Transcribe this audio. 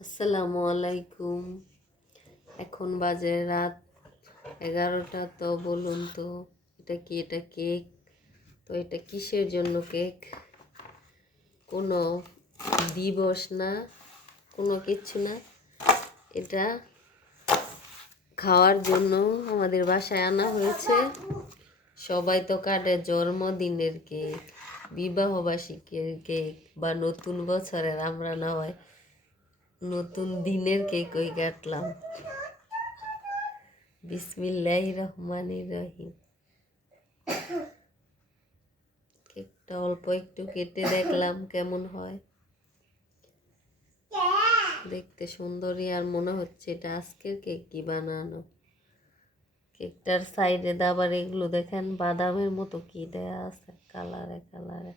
আসসালামু আলাইকুম। এখন বাজে রাত 11টা। তো বলুন তো এটা কি? এটা কেক? তো এটা কিসের জন্য কেক? কোনো দিবস না, কোনো কিচ্ছু না। এটা খাওয়ার জন্য আমাদের বাসায় আনা হয়েছে। সবাই তো কাটে জন্মদিনের কেক, বিবাহবার্ষিকীর কেক বা নতুন বছরের। আমরা না হয় নতুন দিনের কেক ওই কাটলাম। বিসমিল্লাহির রহমানির রহিম। কেকটা অল্প একটু কেটে দেখলাম কেমন হয়। দেখতে সুন্দরই, আর মনে হচ্ছে এটা আজকের কেক কি বানানো। কেকটার সাইডে আবার এগুলো দেখেন বাদামের মতো কি দেয়া আছে কালারে কালারে।